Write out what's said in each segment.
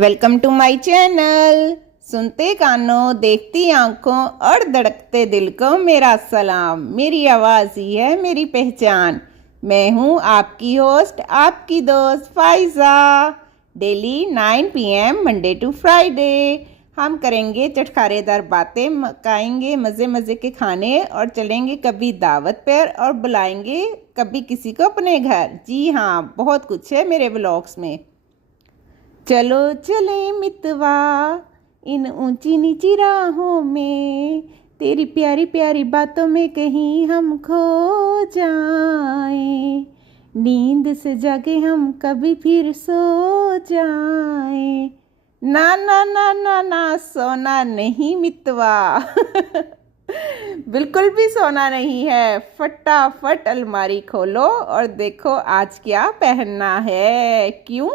Welcome to my channel. सुनते कानों, देखती आंखों और धड़कते दिल को मेरा सलाम। मेरी आवाज़ ही है मेरी पहचान। मैं हूँ आपकी होस्ट, आपकी दोस्त Faiza. Daily 9 PM Monday to Friday हम करेंगे चटखारेदार बातें, खाएंगे मज़े मज़े के खाने और चलेंगे कभी दावत पर और बुलाएंगे कभी किसी को अपने घर। जी हाँ, बहुत कुछ है मेरे व्लॉग्स में। चलो चले मितवा इन ऊंची नीची राहों में, तेरी प्यारी प्यारी बातों में कहीं हम खो जाएं, नींद से जागे हम कभी फिर सो जाएं। ना ना ना ना ना, सोना नहीं मितवा। बिल्कुल भी सोना नहीं है। फटाफट अलमारी खोलो और देखो आज क्या पहनना है। क्यों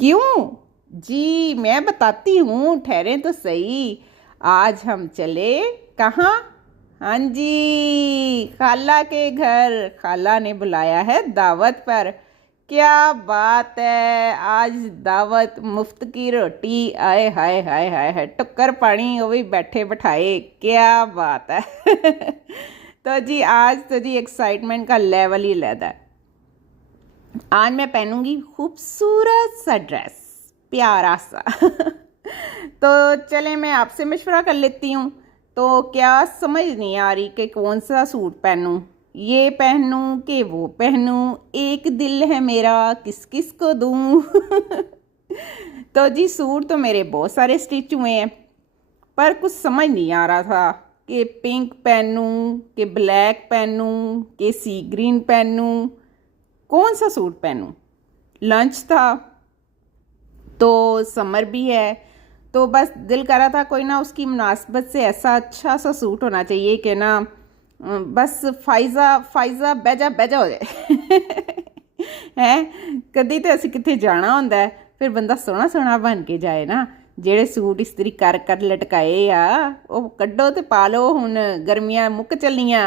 क्यों जी मैं बताती हूँ, ठहरें तो सही। आज हम चले कहाँ? हाँ जी, खाला के घर। खाला ने बुलाया है दावत पर। क्या बात है, आज दावत, मुफ्त की रोटी। आए हाय हाय हाय हाय, टक्कर पानी वो भी बैठे बैठाए। क्या बात है। तो जी आज तो जी एक्साइटमेंट का लेवल ही अलग है। आज मैं पहनूंगी खूबसूरत सा ड्रेस, प्यारा सा। तो चले मैं आपसे मशवरा कर लेती हूँ। तो क्या समझ नहीं आ रही कि कौन सा सूट पहनूं, ये पहनूं कि वो पहनूं। एक दिल है मेरा, किस किस को दूं। तो जी सूट तो मेरे बहुत सारे स्टिच हुए हैं, पर कुछ समझ नहीं आ रहा था कि पिंक पहनूं कि ब्लैक पहनूं कि सी ग्रीन पहनूं, कौन सा सूट पहनूं। लंच था तो समर भी है, तो बस दिल कर रहा था कोई ना उसकी मुनासबत से ऐसा अच्छा सा सूट होना चाहिए कि ना बस फाइज़ा फाइज़ा बैजा बैजा हो जाए। हैं कदी तो असीं कित्थे जाना होंदा है, फिर बंदा सोहना सोहना बन के जाए ना। ਜਿਹੜੇ सूट इस्त्री कर कर लटकाए आ ਉਹ ਕੱਢੋ ਤੇ ਪਾ ਲਓ। ਹੁਣ गर्मियां मुक चलियां।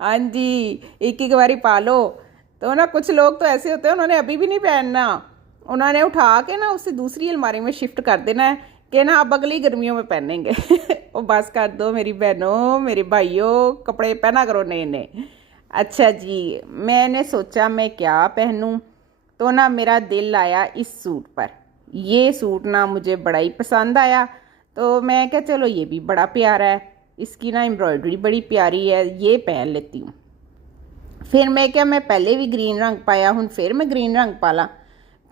हाँ जी, एक एक बारी पा लो। तो ना कुछ लोग तो ऐसे होते हैं, उन्होंने अभी भी नहीं पहनना, उन्होंने उठा के ना उसे दूसरी अलमारी में शिफ्ट कर देना है कि ना अब अगली गर्मियों में पहनेंगे। वो बस कर दो मेरी बहनों मेरे भाइयों, कपड़े पहना करो नए नए। अच्छा जी, मैंने सोचा मैं क्या पहनूं, तो ना मेरा दिल आया इस सूट पर। ये सूट ना मुझे बड़ा ही पसंद आया, तो मैं क्या चलो ये भी बड़ा प्यारा है, इसकी ना एम्ब्रॉयडरी बड़ी प्यारी है, ये पहन लेती हूँ। फिर मैं क्या, मैं पहले भी ग्रीन रंग पाया, हूँ फिर मैं ग्रीन रंग पाला।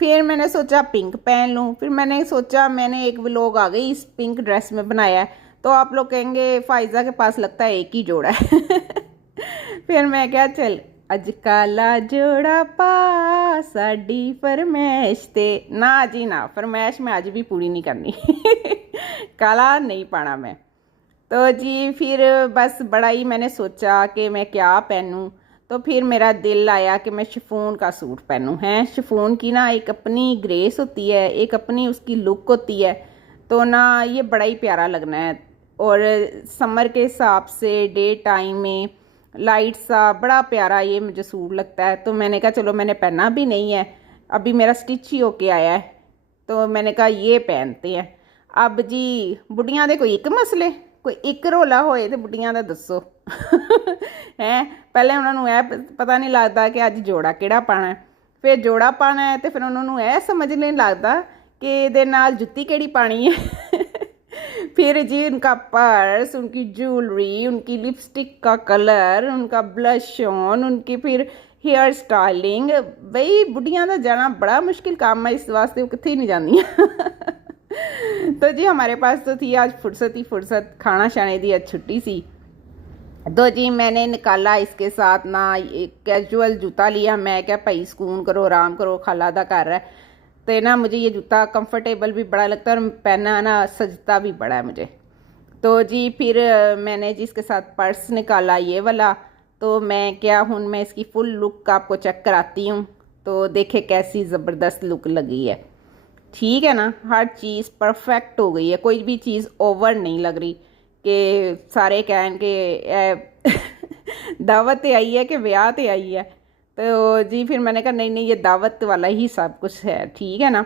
फिर मैंने सोचा पिंक पहन लूँ। फिर मैंने सोचा, मैंने एक व्लॉग आ गई इस पिंक ड्रेस में बनाया है, तो आप लोग कहेंगे फ़ाइज़ा के पास लगता है एक ही जोड़ा है। फिर मैं क्या, चल अज काला जोड़ा पा साड़ी फरमैश ते ना जी ना, फरमैश मैं अज भी पूरी नहीं करनी। काला नहीं पाना मैं। तो जी फिर बस बड़ा ही मैंने सोचा कि मैं क्या पहनूं, तो फिर मेरा दिल आया कि मैं शिफॉन का सूट पहनूं। हैं शिफॉन की ना एक अपनी ग्रेस होती है, एक अपनी उसकी लुक होती है, तो ना ये बड़ा ही प्यारा लगना है। और समर के हिसाब से डे टाइम में लाइट सा बड़ा प्यारा ये मुझे सूट लगता है। तो मैंने कहा चलो, मैंने पहना भी नहीं है, अभी मेरा स्टिच ही होके आया है, तो मैंने कहा ये पहनते हैं। अब जी बुढ़ियां दे कोई एक मसले, कोई एक रोला होए तो बुढ़ियां दा दसो। हैं पहले उन्होंने यह पता नहीं लगता कि अज जोड़ा किहड़ा पाना है, फिर जोड़ा पाना है तो फिर उन्होंने यह समझ नहीं लगता कि ये नाल जुत्ती किहड़ी पानी है। फिर जी उनका पर्स, उनकी ज्वेलरी, उनकी लिपस्टिक का कलर, उनका ब्लश ऑन, उनकी फिर हेयर स्टाइलिंग। बई बुढ़ियां दा जाना बड़ा मुश्किल काम है, इस वास्ते वो कित्थे नहीं जांदियां। तो जी हमारे पास तो थी आज फुर्सत ही फुर्सत, खाना शाने दी आज छुट्टी सी। तो जी मैंने निकाला इसके साथ ना एक कैजुअल जूता लिया। मैं क्या भाई सुकून करो, आराम करो, खाला दा घर है, तो ना मुझे ये जूता कंफर्टेबल भी बड़ा लगता है और पहना ना सजता भी बड़ा है मुझे। तो जी फिर मैंने जी इसके साथ पर्स निकाला ये वाला। तो मैं क्या, हूँ मैं इसकी फुल लुक आपको चेक कराती हूँ, तो देखे कैसी ज़बरदस्त लुक लगी है। ठीक है ना, हर चीज़ परफेक्ट हो गई है, कोई भी चीज़ ओवर नहीं लग रही कि सारे कहन के दावत ते आई है कि ब्याह ते आई है। तो जी फिर मैंने कहा नहीं नहीं, ये दावत वाला ही सब कुछ है, ठीक है ना।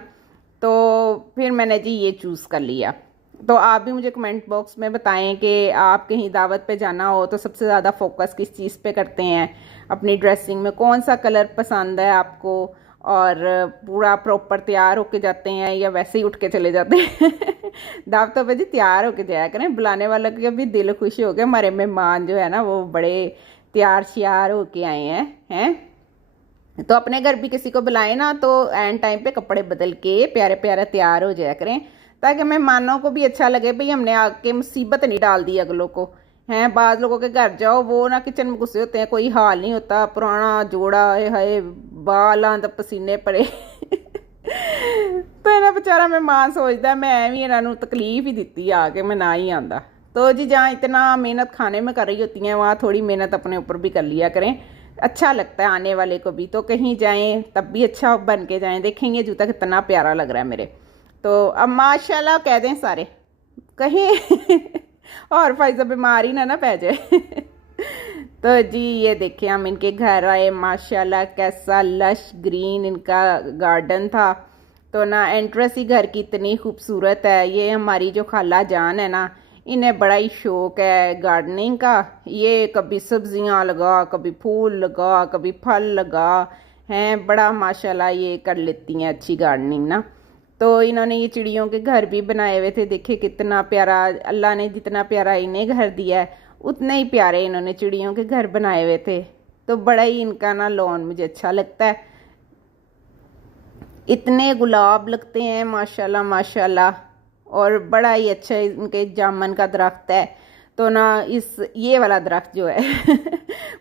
तो फिर मैंने जी ये चूज़ कर लिया। तो आप भी मुझे कमेंट बॉक्स में बताएं कि आप कहीं दावत पे जाना हो तो सबसे ज़्यादा फोकस किस चीज़ पे करते हैं, अपनी ड्रेसिंग में कौन सा कलर पसंद है आपको, और पूरा प्रॉपर तैयार होके जाते हैं या वैसे ही उठ के चले जाते हैं। दावतों पे जी तैयार होके जाया करें, बुलाने वालों के भी दिल खुश हो गए, हमारे मेहमान जो है ना वो बड़े तैयार श्यार होके आए हैं। तो अपने घर भी किसी को बुलाए ना तो एंड टाइम पे कपड़े बदल के प्यारे प्यारे तैयार हो जाया करें, ताकि मेहमानों को भी अच्छा लगे भाई हमने आके मुसीबत नहीं डाल दी अगलों को। हैं बाज़ लोगों के घर जाओ वो ना किचन में घुसे होते हैं, कोई हाल नहीं होता, पुराना जोड़ा है बाल आंद पसीने पड़े। तो इन्हें बेचारा मेहमान सोचता मैं भी इन्हों तकलीफ ही दी आके मैं ना ही आंदा। तो जी जहाँ इतना मेहनत खाने में कर रही होती हैं वहाँ थोड़ी मेहनत अपने ऊपर भी कर लिया करें, अच्छा लगता है आने वाले को भी। तो कहीं जाएं तब भी अच्छा बन के जाएं। देखेंगे जूता कितना प्यारा लग रहा है मेरे। तो अब माशाल्लाह कह दें सारे कहीं और फायदा बीमारी ना पै जाए। तो जी ये देखिए हम इनके घर आए, माशाल्लाह कैसा लश ग्रीन इनका गार्डन था। तो ना एंट्रेंस ही घर की इतनी खूबसूरत है। ये हमारी जो खाला जान है ना, इन्हें बड़ा ही शौक है गार्डनिंग का। ये कभी सब्जियां लगा, कभी फूल लगा, कभी फल लगा, हैं बड़ा माशाल्लाह ये कर लेती हैं अच्छी गार्डनिंग ना। तो इन्होंने ये चिड़ियों के घर भी बनाए हुए थे, देखिए कितना प्यारा, अल्लाह ने जितना प्यारा इन्हें घर दिया है उतने ही प्यारे इन्होंने चिड़ियों के घर बनाए हुए थे। तो बड़ा ही इनका ना लॉन मुझे अच्छा लगता है, इतने गुलाब लगते हैं माशाल्लाह माशाल्लाह, और बड़ा ही अच्छा इनके जामन का दरख्त है। तो ना इस ये वाला दरख्त जो है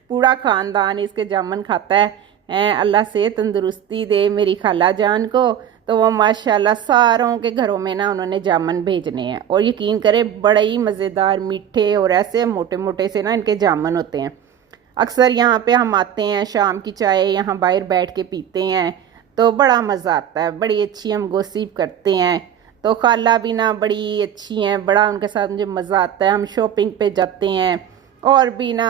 पूरा ख़ानदान इसके जामन खाता है। अल्लाह से तंदुरुस्ती दे मेरी खाला जान को। तो वो माशाल्लाह सारों के घरों में ना उन्होंने जामन भेजने हैं, और यकीन करें बड़े ही मज़ेदार मीठे और ऐसे मोटे मोटे से ना इनके जामन होते हैं। अक्सर यहाँ पे हम आते हैं, शाम की चाय यहाँ बाहर बैठ के पीते हैं, तो बड़ा मज़ा आता है, बड़ी अच्छी हम गॉसिप करते हैं। तो खाला भी ना बड़ी अच्छी हैं, बड़ा उनके साथ मुझे मज़ा आता है। हम शॉपिंग पे जाते हैं, और भी ना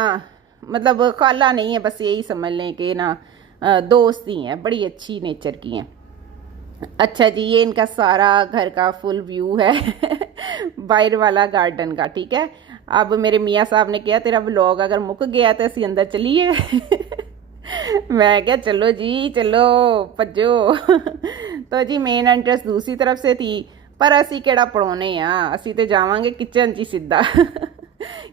मतलब खाला नहीं है, बस यही समझ लें कि ना दोस्त ही हैं, बड़ी अच्छी नेचर की हैं। अच्छा जी ये इनका सारा घर का फुल व्यू है बाहर वाला गार्डन का, ठीक है। अब मेरे मियाँ साहब ने कहा तेरा व्लॉग अगर मुक गया तो असी अंदर चलीए। मैं क्या चलो जी चलो भजो। तो जी मेन एंट्रेंस दूसरी तरफ से थी, पर असी केड़ा पड़ोने हैं, असी तो जावांगे किचन च सीधा।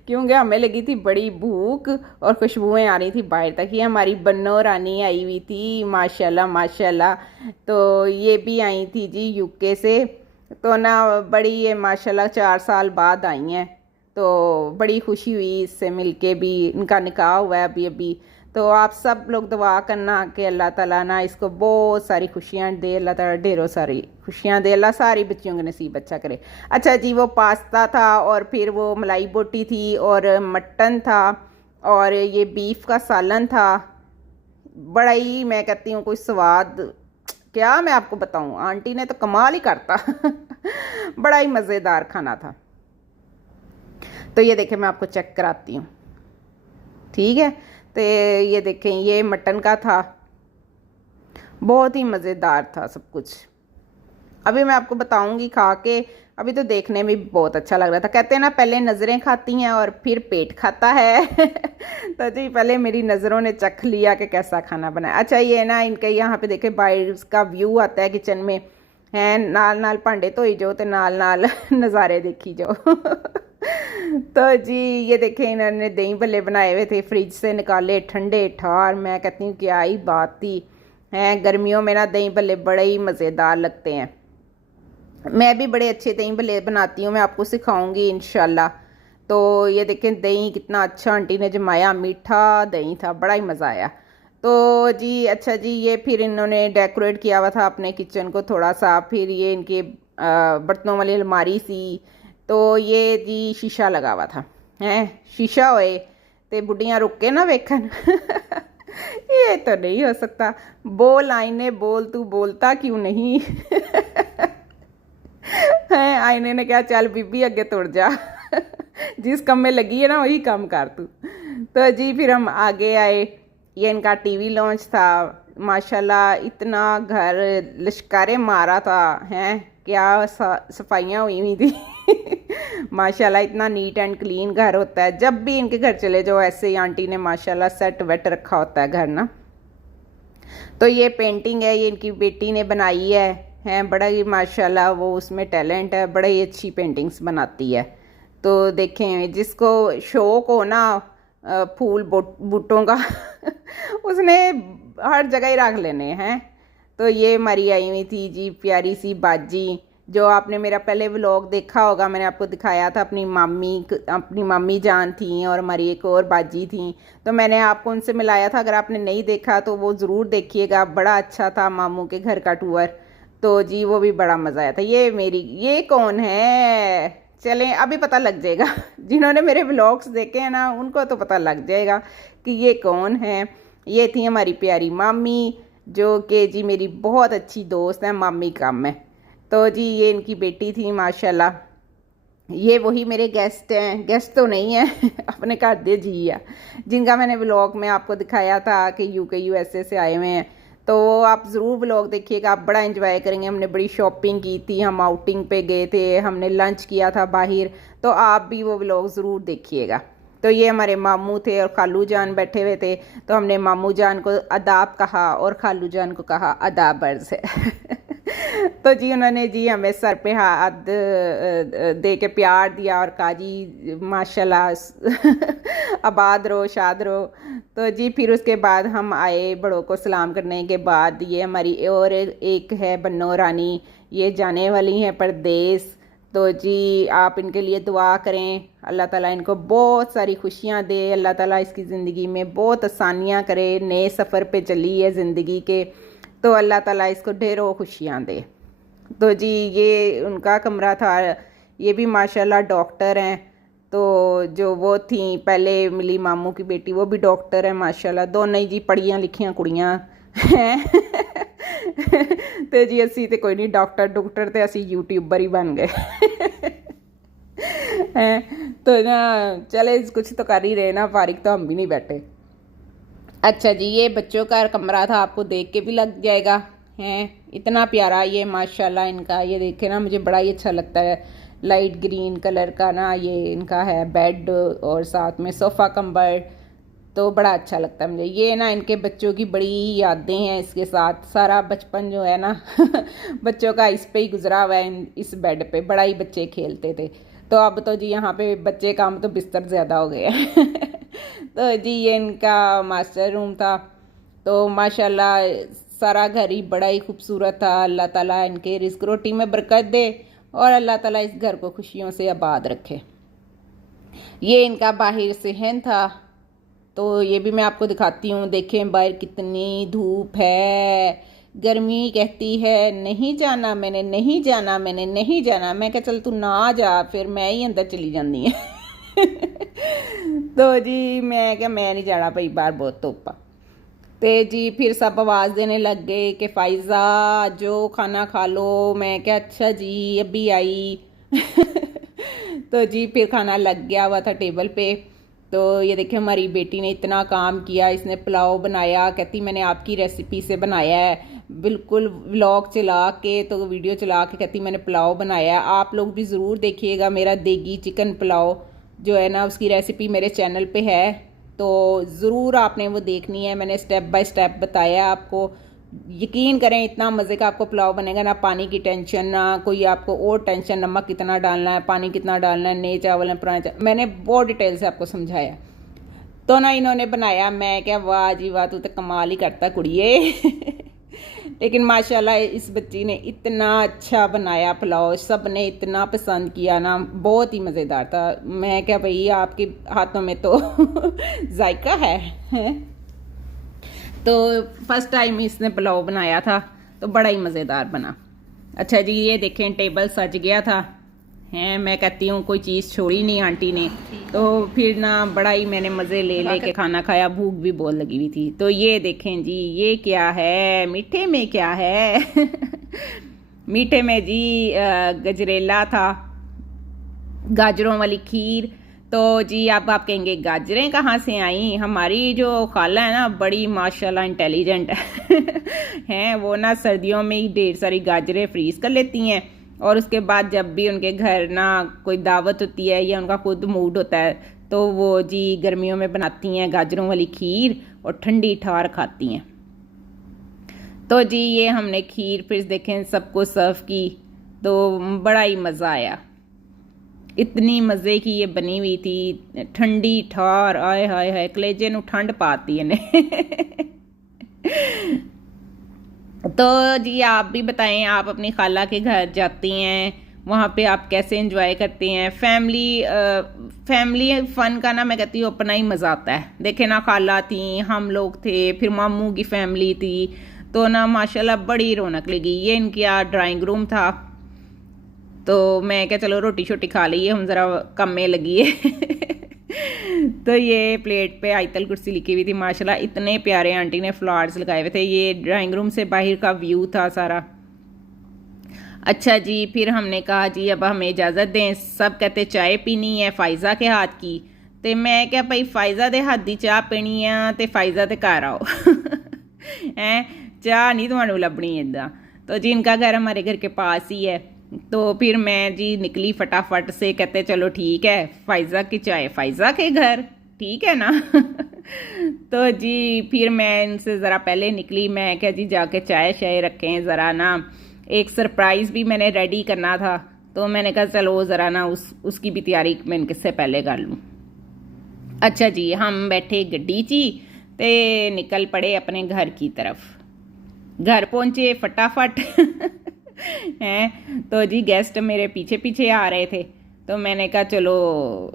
क्योंकि हमें लगी थी बड़ी भूख और खुशबुएं आ रही थी बाहर तक। ही हमारी बन्नो रानी आई हुई थी माशाल्लाह माशाल्लाह। तो ये भी आई थी जी यूके से। तो ना बड़ी ये माशाल्लाह 4 साल बाद आई हैं, तो बड़ी खुशी हुई इससे मिलके भी। इनका निकाह हुआ है अभी अभी। तो आप सब लोग दुआ करना कि अल्लाह ताला ना इसको बहुत सारी खुशियाँ दे, अल्लाह ताला ढेरों सारी खुशियाँ दे, अल्लाह सारी बच्चियों के नसीब अच्छा करे। अच्छा जी वो पास्ता था, और फिर वो मलाई बोटी थी, और मटन था, और ये बीफ का सालन था। बड़ा ही मैं कहती हूँ कोई स्वाद क्या मैं आपको बताऊँ, आंटी ने तो कमाल ही करता। बड़ा ही मज़ेदार खाना था। तो ये देखें मैं आपको चेक कराती हूँ, ठीक है। तो ये देखें ये मटन का था, बहुत ही मज़ेदार था सब कुछ। अभी मैं आपको बताऊंगी खा के, अभी तो देखने में भी बहुत अच्छा लग रहा था। कहते हैं ना पहले नज़रें खाती हैं और फिर पेट खाता है। तो जी पहले मेरी नज़रों ने चख लिया कि कैसा खाना बनाया। अच्छा ये ना इनके यहाँ पे देखे बाहर का व्यू आता है किचन में, हैं नाल नाल भांडे धोई जाओ तो नाल नाल नज़ारे देखी जाओ। तो जी ये देखें इन्होंने दही भल्ले बनाए हुए थे, फ्रिज से निकाले ठंडे ठार। मैं कहती हूँ क्या ही बात थी, हैं गर्मियों में ना दही भल्ले बड़े ही मज़ेदार लगते हैं। मैं भी बड़े अच्छे दही भल्ले बनाती हूँ, मैं आपको सिखाऊंगी इंशाल्लाह। तो ये देखें दही कितना अच्छा आंटी ने जमाया, मीठा दही था, बड़ा ही मज़ा आया। तो जी अच्छा जी ये फिर इन्होंने डेकोरेट किया हुआ था अपने किचन को थोड़ा सा। फिर ये इनके बर्तनों वाली अलमारी सी, तो ये जी शीशा लगा हुआ था, हैं शीशा होए तो बुढ़ियाँ रुक के ना वेखन। ये तो नहीं हो सकता, बोल आईने बोल तू बोलता क्यों नहीं। हैं आईने ने कहा चल बीबी अगे तुड़ जा। जिस काम में लगी है ना वही काम कर तू। तो जी फिर हम आगे आए, ये इनका टीवी लॉन्च था, माशाल्लाह इतना घर लश्कारे मारा था, हैं क्या सफाइयाँ हुई हुई थी माशाल्लाह इतना नीट एंड क्लीन घर होता है। जब भी इनके घर चले जाओ ऐसे ही आंटी ने माशाल्लाह सेट वेट रखा होता है घर ना। तो ये पेंटिंग है, ये इनकी बेटी ने बनाई है बड़ा ही माशाल्लाह वो उसमें टैलेंट है, बड़ा ही अच्छी पेंटिंग्स बनाती है। तो देखें जिसको शौक हो ना फूल बूटों का उसने हर जगह ही रख लेने हैं। तो ये हमारी आई हुई थी जी प्यारी सी बाजी, जो आपने मेरा पहले व्लॉग देखा होगा, मैंने आपको दिखाया था अपनी मामी जान थी और हमारी एक और बाजी थी, तो मैंने आपको उनसे मिलाया था। अगर आपने नहीं देखा तो वो ज़रूर देखिएगा, बड़ा अच्छा था मामू के घर का टूर। तो जी वो भी बड़ा मज़ा आया था। ये कौन है, चलें अभी पता लग जाएगा जिन्होंने मेरे व्लॉग्स देखे हैं ना उनको तो पता लग जाएगा कि ये कौन है। ये थी हमारी प्यारी मामी, जो कि जी मेरी बहुत अच्छी दोस्त है, मामी कम है। तो जी ये इनकी बेटी थी माशाल्लाह। ये वही मेरे गेस्ट हैं, गेस्ट तो नहीं है अपने घर दे जी है, जिनका मैंने व्लॉग में आपको दिखाया था कि यूके यूएसए से आए हुए हैं। तो आप ज़रूर व्लॉग देखिएगा, आप बड़ा एंजॉय करेंगे। हमने बड़ी शॉपिंग की थी, हम आउटिंग पे गए थे, हमने लंच किया था बाहर, तो आप भी वो व्लॉग ज़रूर देखिएगा। तो ये हमारे मामू थे और खालू जान बैठे हुए थे, तो हमने मामू जान को अदाब कहा और खालू जान को कहा अदाब अर्ज़ है तो जी उन्होंने जी हमें सर पे हाथ दे के प्यार दिया और कहा जी माशाल्लाह आबाद रहो शाद रहो। तो जी फिर उसके बाद हम आए बड़ों को सलाम करने के बाद। ये हमारी और एक है बन्नो रानी, ये जाने वाली हैं परदेस। तो जी आप इनके लिए दुआ करें, अल्लाह ताला इनको बहुत सारी खुशियाँ दे, अल्लाह ताला इसकी ज़िंदगी में बहुत आसानियाँ करे, नए सफ़र पे चली है ज़िंदगी के, तो अल्लाह ताला इसको ढेरों खुशियाँ दे। तो जी ये उनका कमरा था। ये भी माशाल्लाह डॉक्टर हैं। तो जो वो थी पहले मिली मामू की बेटी, वो भी डॉक्टर है माशाल्लाह, दोनों ही जी पढ़ियाँ लिखियाँ कुड़ियाँ हैं तो जी असी तो कोई नहीं डॉक्टर तो असी यूट्यूबर ही बन गए हैं। तो ना चले कुछ तो कर ही रहे ना, फारिग तो हम भी नहीं बैठे। अच्छा जी ये बच्चों का कमरा था, आपको देख के भी लग जाएगा, हैं इतना प्यारा ये माशाल्लाह इनका। ये देखे ना मुझे बड़ा ही अच्छा लगता है, लाइट ग्रीन कलर का ना ये इनका है बेड और साथ में सोफ़ा कंबल, तो बड़ा अच्छा लगता है मुझे। ये ना इनके बच्चों की बड़ी यादें हैं इसके साथ, सारा बचपन जो है ना बच्चों का इस पे ही गुजरा हुआ है, इस बेड पे बड़ा ही बच्चे खेलते थे। तो अब तो जी यहाँ पे बच्चे काम तो बिस्तर ज़्यादा हो गए हैं तो जी ये इनका मास्टर रूम था। तो माशाल्लाह सारा घर ही बड़ा ही खूबसूरत था। अल्लाह ताला इनके रिस्क रोटी में बरकत दे और अल्लाह ताला इस घर को खुशियों से आबाद रखे। ये इनका बाहर सहन था, तो ये भी मैं आपको दिखाती हूँ। देखें बाहर कितनी धूप है, गर्मी कहती है नहीं जाना मैंने, नहीं जाना मैंने, नहीं जाना। मैं क्या चल तू ना जा, फिर मैं ही अंदर चली जाती है तो जी मैं क्या मैं नहीं जाना भाई, बाहर बहुत धुप्प। तो जी फिर सब आवाज़ देने लग गए कि फ़ाइज़ा जो खाना खा लो। मैं क्या अच्छा जी अभी आई तो जी फिर खाना लग गया हुआ था टेबल पे। तो ये देखिए हमारी बेटी ने इतना काम किया, इसने पुलाव बनाया, कहती मैंने आपकी रेसिपी से बनाया है, बिल्कुल व्लॉग चला के तो वीडियो चला के कहती मैंने पुलाव बनाया है। आप लोग भी ज़रूर देखिएगा, मेरा देगी चिकन पुलाव जो है ना उसकी रेसिपी मेरे चैनल पे है, तो ज़रूर आपने वो देखनी है। मैंने स्टेप बाय स्टेप बताया आपको, यकीन करें इतना मज़े का आपको पुलाव बनेगा ना, पानी की टेंशन ना कोई आपको और टेंशन, नमक कितना डालना है, पानी कितना डालना है, नए चावल हैं पुराने चावल, मैंने बहुत डिटेल से आपको समझाया। तो ना इन्होंने बनाया, मैं क्या वाह जी वाह तू तो कमाल ही करता कुड़िए लेकिन माशाल्लाह इस बच्ची ने इतना अच्छा बनाया पुलाव, सब ने इतना पसंद किया ना, बहुत ही मज़ेदार था। मैं क्या भाई आपके हाथों में तो जायका है तो फर्स्ट टाइम इसने पुलाव बनाया था तो बड़ा ही मज़ेदार बना। अच्छा जी ये देखें टेबल सज गया था, हैं मैं कहती हूँ कोई चीज़ छोड़ी नहीं आंटी ने, तो फिर ना बड़ा ही मैंने मज़े ले के खाना खाया, भूख भी बहुत लगी हुई थी। तो ये देखें जी ये क्या है, मीठे में क्या है मीठे में जी गजरेला था, गाजरों वाली खीर, तो जी अब आप कहेंगे गाजरें कहाँ से आई। हमारी जो खाला है ना बड़ी माशाल्लाह इंटेलिजेंट है हैं वो ना सर्दियों में ही ढेर सारी गाजरें फ्रीज कर लेती हैं और उसके बाद जब भी उनके घर ना कोई दावत होती है या उनका खुद मूड होता है तो वो जी गर्मियों में बनाती हैं गाजरों वाली खीर और ठंडी ठार खाती हैं। तो जी ये हमने खीर फिर देखें सबको सर्व की तो बड़ा ही मज़ा आया। इतनी मज़े की ये बनी हुई थी ठंडी ठार, आए हाय हाय कलेजे नू ठंड पाती है ने तो जी आप भी बताएं, आप अपनी खाला के घर जाती हैं वहाँ पे आप कैसे एंजॉय करते हैं। फैमिली फ़न का ना मैं कहती हूँ अपना ही मज़ा आता है। देखे ना खाला थी, हम लोग थे, फिर मामू की फैमिली थी, तो ना माशाल्लाह बड़ी रौनक लगी। ये इनके ड्राइंग रूम था तो मैं क्या चलो रोटी शोटी खा ली है हम ज़रा कम में लगी है तो ये प्लेट पे आयतल कुर्सी लिखी हुई थी माशाल्लाह। इतने प्यारे आंटी ने फ्लावर्स लगाए हुए थे। ये ड्राइंग रूम से बाहर का व्यू था सारा। अच्छा जी फिर हमने कहा जी अब हमें इजाज़त दें। सब कहते चाय पीनी है फ़ाइज़ा के हाथ की। तो मैं क्या भाई फ़ाइज़ा के हाथ की चाह पीनी है तो फ़ाइज़ा ते घर आओ हैं चाह नहीं तुम्हें लभनी इदा। तो जी इनका घर हमारे घर के पास ही है। तो फिर मैं जी निकली फटाफट से। कहते चलो ठीक है फ़ाइज़ा की चाय फ़ाइज़ा के घर, ठीक है ना तो जी फिर मैं इनसे ज़रा पहले निकली। मैं क्या जी जाके चाय शाय रखें ज़रा ना, एक सरप्राइज़ भी मैंने रेडी करना था तो मैंने कहा चलो ज़रा ना उसकी भी तैयारी मैं इनसे पहले कर लूँ। अच्छा जी हम बैठे गड्डी ची ते निकल पड़े अपने घर की तरफ। घर पहुँचे फटाफट हैं तो जी गेस्ट मेरे पीछे पीछे आ रहे थे तो मैंने कहा चलो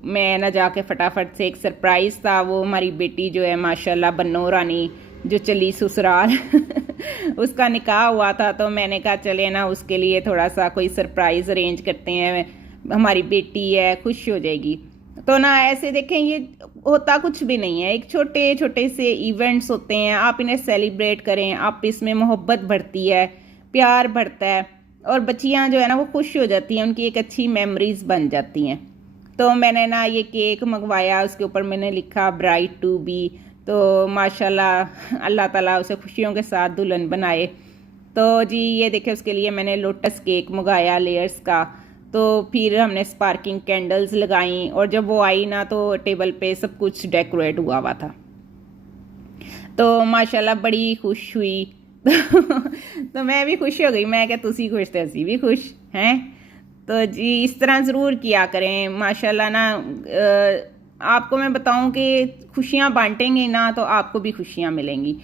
मैं ना जाके फटाफट से, एक सरप्राइज़ था वो हमारी बेटी जो है माशाल्लाह बन्नो रानी जो चली ससुराल उसका निकाह हुआ था तो मैंने कहा चले ना उसके लिए थोड़ा सा कोई सरप्राइज़ अरेंज करते हैं, हमारी बेटी है खुश हो जाएगी। तो ना ऐसे देखें ये होता कुछ भी नहीं है, एक छोटे छोटे से इवेंट्स होते हैं, आप इन्हें सेलिब्रेट करें, आप इसमें मोहब्बत बढ़ती है, प्यार बढ़ता है और बच्चियां जो है ना वो खुश हो जाती हैं, उनकी एक अच्छी मेमोरीज बन जाती हैं। तो मैंने ना ये केक मंगवाया, उसके ऊपर मैंने लिखा ब्राइड टू बी। तो माशाल्लाह अल्लाह ताला उसे खुशियों के साथ दुल्हन बनाए। तो जी ये देखे उसके लिए मैंने लोटस केक मंगाया लेयर्स का। तो फिर हमने स्पार्किंग कैंडल्स लगाई और जब वो आई ना तो टेबल पे सब कुछ डेकोरेट हुआ था। तो माशाल्लाह बड़ी खुश हुई तो मैं भी खुश हो गई। मैं क्या तुसी खुश थे असी भी खुश हैं। तो जी इस तरह ज़रूर किया करें माशाल्लाह ना। आपको मैं बताऊं कि खुशियां बांटेंगे ना तो आपको भी खुशियां मिलेंगी।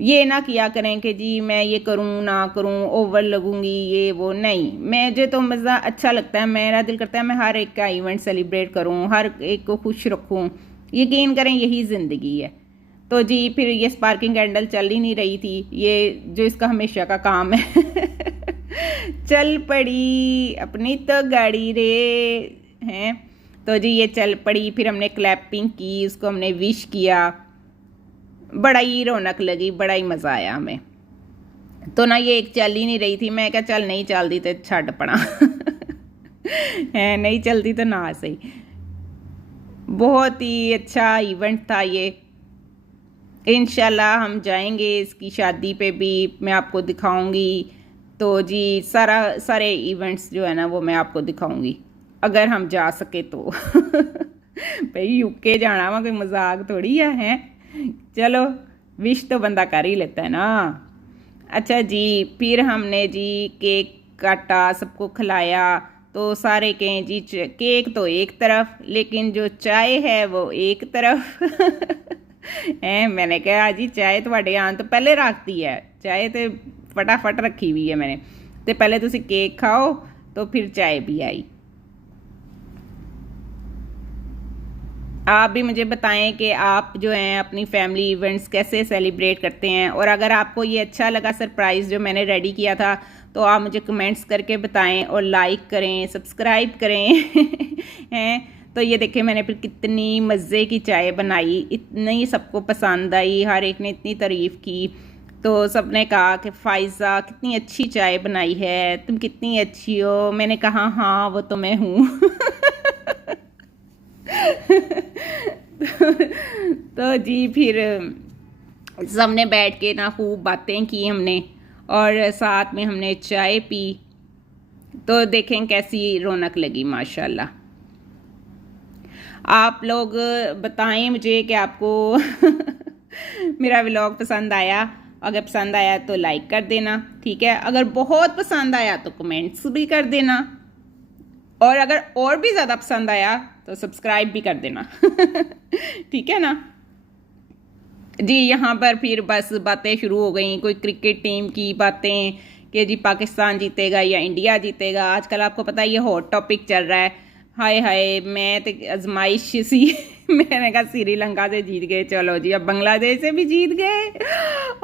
ये ना किया करें कि जी मैं ये करूं ना करूं, ओवर लगूंगी ये वो, नहीं। मुझे तो मज़ा अच्छा लगता है, मेरा दिल करता है मैं हर एक का इवेंट सेलिब्रेट करूं, हर एक को खुश रखूं। यकीन करें यही ज़िंदगी है। तो जी फिर ये स्पार्किंग कैंडल चल ही नहीं रही थी, ये जो इसका हमेशा का काम है चल पड़ी अपनी तो गाड़ी रे हैं। तो जी ये चल पड़ी, फिर हमने क्लैपिंग की, उसको हमने विश किया, बड़ा ही रौनक लगी, बड़ा ही मज़ा आया हमें। तो ना ये एक चल ही नहीं रही थी, मैं क्या चल नहीं चलती तो छड़ पड़ा है, नहीं चलती तो ना सही। बहुत ही अच्छा इवेंट था ये। इंशाल्लाह हम जाएंगे इसकी शादी पे भी, मैं आपको दिखाऊंगी। तो जी सारे इवेंट्स जो है ना वो मैं आपको दिखाऊंगी अगर हम जा सके तो भाई यूके जाना वा कोई मजाक थोड़ी है। चलो विश तो बंदा कर ही लेता है ना। अच्छा जी फिर हमने जी केक काटा, सबको खिलाया। तो सारे कहें जी केक तो एक तरफ लेकिन जो चाय है वो एक तरफ मैंने कहा जी चाय ਤੁਹਾਡੇ आन तो पहले रखती है, चाय तो फटाफट रखी हुई है मैंने, तो पहले तुसी केक खाओ तो फिर चाय भी आई। आप भी मुझे बताएं कि आप जो हैं अपनी फैमिली इवेंट्स कैसे सेलिब्रेट करते हैं, और अगर आपको ये अच्छा लगा सरप्राइज़ जो मैंने रेडी किया था तो आप मुझे कमेंट्स करके बताएं और लाइक करें, सब्सक्राइब करें हैं। तो ये देखें मैंने फिर कितनी मज़े की चाय बनाई, इतनी सबको पसंद आई, हर एक ने इतनी तारीफ़ की। तो सब ने कहा कि फ़ाइज़ा कितनी अच्छी चाय बनाई है, तुम कितनी अच्छी हो। मैंने कहा हाँ वो तो मैं हूँ तो जी फिर सबने बैठ के ना खूब बातें की हमने, और साथ में हमने चाय पी। तो देखें कैसी रौनक लगी माशाल्लाह। आप लोग बताएं मुझे कि आपको मेरा व्लॉग पसंद आया। अगर पसंद आया तो लाइक कर देना, ठीक है। अगर बहुत पसंद आया तो कमेंट्स भी कर देना, और अगर और भी ज़्यादा पसंद आया तो सब्सक्राइब भी कर देना ठीक है ना जी। यहाँ पर फिर बस बातें शुरू हो गई, कोई क्रिकेट टीम की बातें कि जी पाकिस्तान जीतेगा या इंडिया जीतेगा। आजकल आपको पता है ये हॉट टॉपिक चल रहा है। हाय हाय, मैं तो आजमाइश सी मैंने कहा श्रीलंका से जीत गए, चलो जी अब बांग्लादेश से भी जीत गए,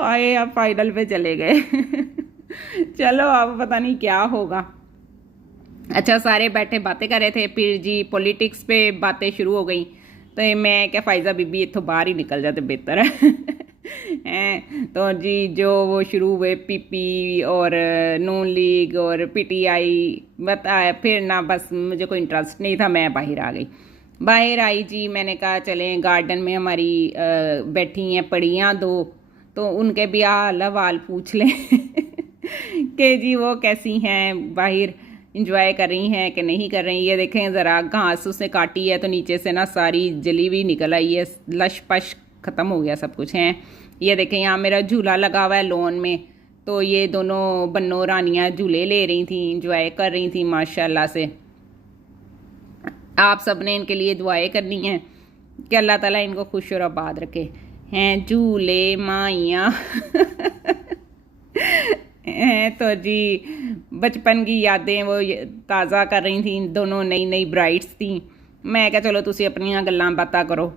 हाय अब फाइनल पे चले गए चलो अब पता नहीं क्या होगा। अच्छा, सारे बैठे बातें कर रहे थे, फिर जी पॉलिटिक्स पे बातें शुरू हो गई। तो मैं क्या फायजा बीबी इतों बाहर ही निकल जाते बेहतर है हैं। तो जी जो वो शुरू हुए पीपी और नून लीग और पीटीआई बताया, फिर ना बस मुझे कोई इंटरेस्ट नहीं था, मैं बाहर आ गई। बाहर आई जी, मैंने कहा चलें गार्डन में हमारी बैठी हैं पड़ियाँ दो, तो उनके भी हाल हवाल पूछ लें कि जी वो कैसी हैं, बाहर इंजॉय कर रही हैं कि नहीं कर रही। ये देखें ज़रा घास उसने काटी है तो नीचे से ना सारी जली हुई निकल आई है, लश पश ख़त्म हो गया सब कुछ है। ये देखें यहाँ मेरा झूला लगा हुआ है लॉन में, तो ये दोनों बन्नों रानियाँ झूले ले रही थी, इंजॉय कर रही थी माशाल्लाह से। आप सब ने इनके लिए दुआएं करनी हैं कि अल्लाह ताला इनको खुश और आबाद रखे। हैं झूले माइयाँ हैं। तो जी बचपन की यादें वो ताज़ा कर रही थी, दोनों नई नई ब्राइड्स थी। मैं क्या चलो तुसी अपनियां गल्लां बातां करो।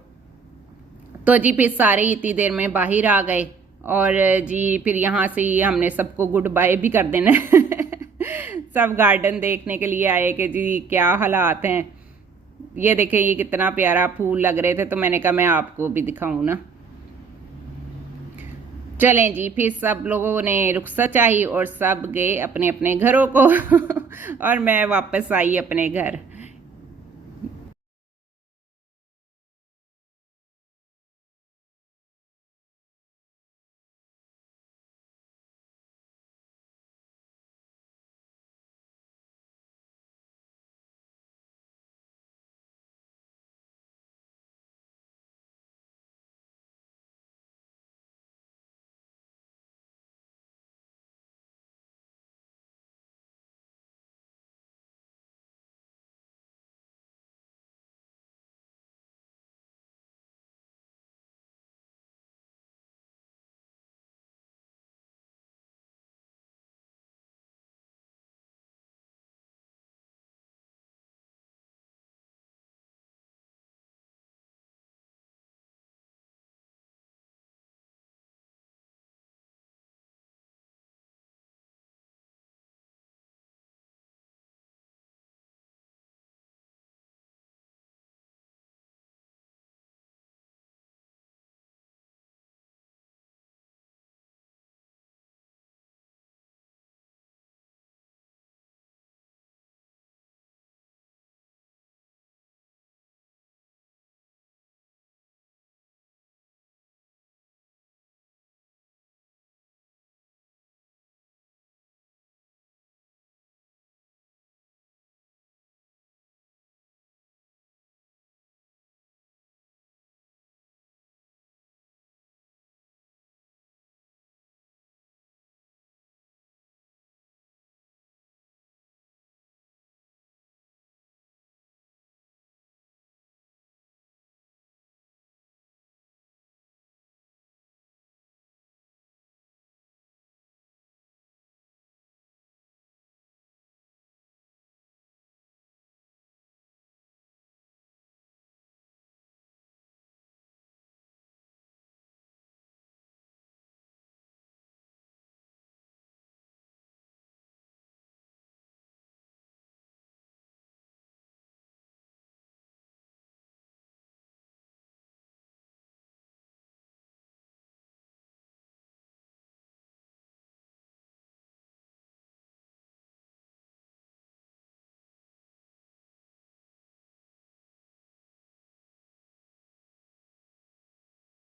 तो जी फिर सारे इतनी देर में बाहर आ गए, और जी फिर यहाँ से ही हमने सबको गुड बाय भी कर देना सब गार्डन देखने के लिए आए कि जी क्या हालात हैं। ये देखें ये कितना प्यारा फूल लग रहे थे, तो मैंने कहा मैं आपको भी दिखाऊं ना। चलें जी, फिर सब लोगों ने रुखसत चाही और सब गए अपने अपने घरों को और मैं वापस आई अपने घर।